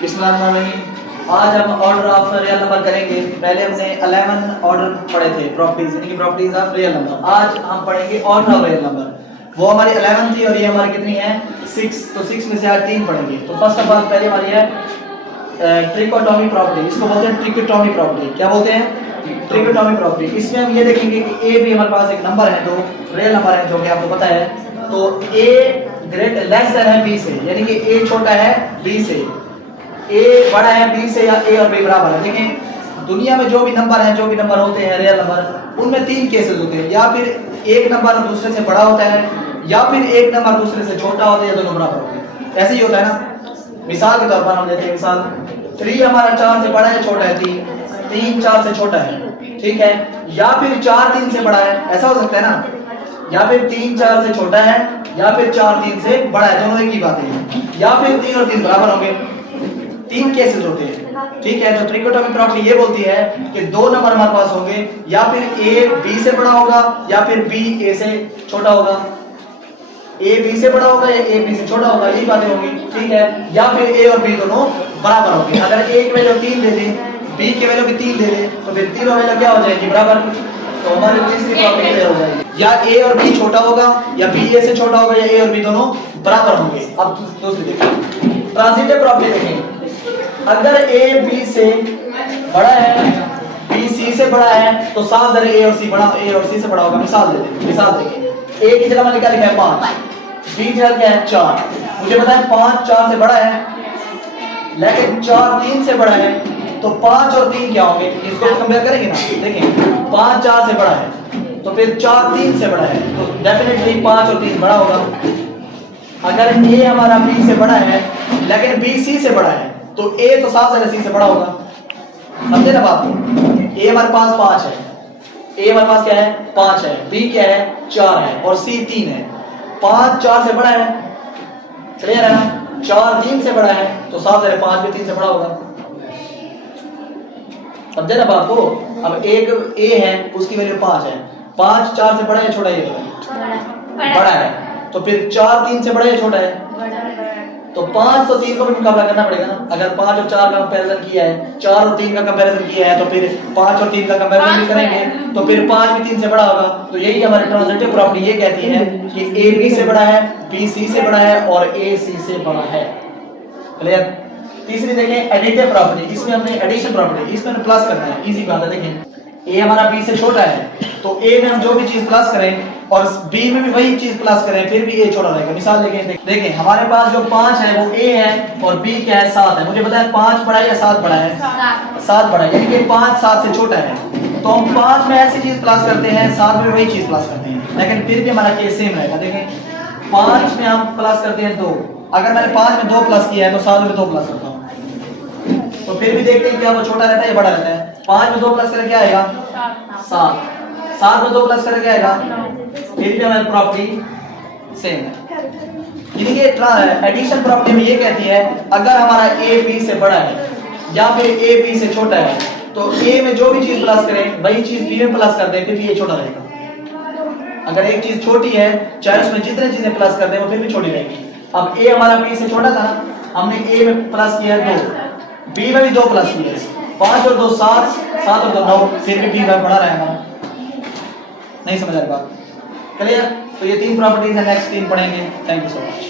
बिस्मिल्लाहिर्रहमानिर्रहीम। आज हम ऑर्डर ऑफ रियल नंबर करेंगे। पहले हमने 11 ऑर्डर पढ़े थे, प्रॉपर्टीज यानी कि प्रॉपर्टीज ऑफ रियल नंबर। आज हम पढ़ेंगे ऑर्डर ऑफ रियल नंबर। वो हमारी 11 थी और ये हमारी कितनी है 6। तो 6 में से आज 3 पढ़ेंगे। तो फर्स्ट ऑफ ऑल पहले हमारी है ट्रिकोटोमी प्रॉपर्टी। इसको बोलते हैं ट्रिकोटोमी प्रॉपर्टी। क्या बोलते हैं? Trichotomy property. इसमें हम ये देखेंगे कि ए भी हमारे पास एक नंबर है, तो रियल नंबर है जो कि आपको पता है। तो ए ग्रेट लेस देन है बी से, यानी कि ए छोटा है बी से, ए बड़ा है बी से, या ए और बी बराबर है। देखें दुनिया में जो भी नंबर होते हैं रियल नंबर, उनमें 3 केसेस होते हैं। या फिर एक नंबर दूसरे से बड़ा होता है, या फिर एक नंबर दूसरे से छोटा होता है, या दोनों बराबर होते हैं। ऐसे ही होता है ना। मिसाल के तौर पर हम लेते हैं मिसाल 3 हमारा 4 से बड़ा है, छोटा है 3 4 से छोटा है, ठीक है। या फिर 4 3 से बड़ा है, ऐसा हो सकता है ना। या फिर 3 4 से छोटा है, या फिर 4 3 से बड़ा है, दोनों एक ही बात है। या फिर 3 और 3 बराबर होंगे। 3 केसेस होते हैं, ठीक है। तो ट्रिकोटोमी प्रॉपर्टी ये बोलती है कि 2 नंबर हमारे पास होंगे, या फिर ए बी से बड़ा होगा, या फिर बी ए से छोटा होगा। ए बी से बड़ा होगा या ए बी से छोटा होगा, यही बातें होंगी, ठीक है। या फिर ए और बी दोनों बराबर होंगे। अगर ए की वैल्यू 3 दे दें, बी की वैल्यू भी 3 दे दें, तो फिर तीनों वैल्यू क्या हो जाएगी? बराबर। तो हमारी तीसरी प्रॉपर्टी क्लियर हो जाएगी। या ए और बी छोटा होगा, या बी ए से छोटा होगा, या ए और बी दोनों बराबर होंगे। अब दूसरी देखिए, ट्रांजिटिव प्रॉपर्टी देखें। अगर ए बी से बड़ा है, बी सी से बड़ा है, तो साफ जरा ए और सी से बड़ा होगा। मिसाल देखें, ए की जगह मैंने क्या लिखा है 5, बी की जगह क्या है 4। मुझे पता है 5 4 से बड़ा है, लेकिन 4 3 से बड़ा है, तो 5 और 3 क्या होंगे? इसको कंपेयर करेंगे ना। देखें 5 4 से बड़ा है, तो फिर 4 3 से बड़ा है, तो डेफिनेटली 5 और 3 बड़ा होगा। अगर ए हमारा बी से बड़ा है, लेकिन बी सी से बड़ा है, तो ए तो साफ जरा सी से बड़ा होगा। समझे ना बात को? ए हमारे पास 5 है, ए हमारे पास क्या है 5 है, बी क्या है 4 है, और सी 3 है। 5 4 से बड़ा है, क्लियर है ना। 4 3 से बड़ा है, तो साफ जरा 5 भी 3 से बड़ा होगा। समझे ना बात को? अब एक ए है, उसकी वैल्यू 5 है। 5 4 से बड़ा है छोटा है? बड़ा है। तो फिर 4 3 से बड़ा है छोटा है? तो 5 तो 3 को भी मुकाबला करना पड़ेगा ना। अगर 5 और 4 का कंपैरिजन किया है, 4 और 3 का कंपैरिजन किया है, तो फिर 5 और 3 का कंपैरिजन भी करेंगे, तो फिर 5 भी 3 से बड़ा होगा। तो यही हमारी ट्रांजिटिव प्रॉपर्टी ये कहती है कि ए बी से बड़ा है, बी सी से बड़ा है, और ए सी से बड़ा है। क्लियर? तीसरी देखें एडिटिव प्रॉपर्टी। इसमें हमने एडिशन प्रॉपर्टी, इसमें प्लस करना है। इजी बात है। देखें ए हमारा बी से छोटा है, तो ए में हम जो भी चीज प्लस करें और बी में भी वही चीज प्लस करें, फिर भी ए छोटा रहेगा। मिसाल देखें हमारे पास जो 5 है वो ए है, और बी क्या है 7 है। मुझे पता है 5 बड़ा है या 7 बड़ा है? 7 बड़ा है, यानी कि 5 7 से छोटा है। तो हम 5 में ऐसी चीज प्लस करते हैं, 7 में वही चीज प्लस करते हैं, लेकिन फिर भी हमारा केस सेम रहेगा। देखें 5 में हम प्लस करते हैं 2, अगर मैंने 5 में 2 प्लस किया है, तो 7 में 2 प्लस करता हूँ, तो फिर भी देखते हैं क्या वो छोटा रहता है या बड़ा रहता है। 5 में 2 प्लस करके क्या आएगा? 7। 7 में 2 प्लस करके क्या आएगा? फिर भी हमारी प्रॉपर्टी सेम है। यानी कि एडिशन प्रॉपर्टी में ये कहती है अगर हमारा ए बी से बड़ा है, या फिर ए बी से छोटा है, तो ए में जो भी चीज प्लस करें वही चीज बी में प्लस कर दें, फिर भी ये छोटा रहेगा। अगर एक चीज छोटी है, चाहे उसमें जितने चीजें प्लस कर दें वो फिर भी छोटी रहेगी। अब ए हमारा बी से छोटा था ना, हमने ए में प्लस किया है 2, बी में भी 2 प्लस किया है, 5 और 2 7, 7 और 2 9, फिर भी बी में बड़ा रहेगा। नहीं समझ आ रही बात? क्लियर? तो ये 3 प्रॉपर्टीज है, नेक्स्ट 3 पढ़ेंगे। Thank you so much.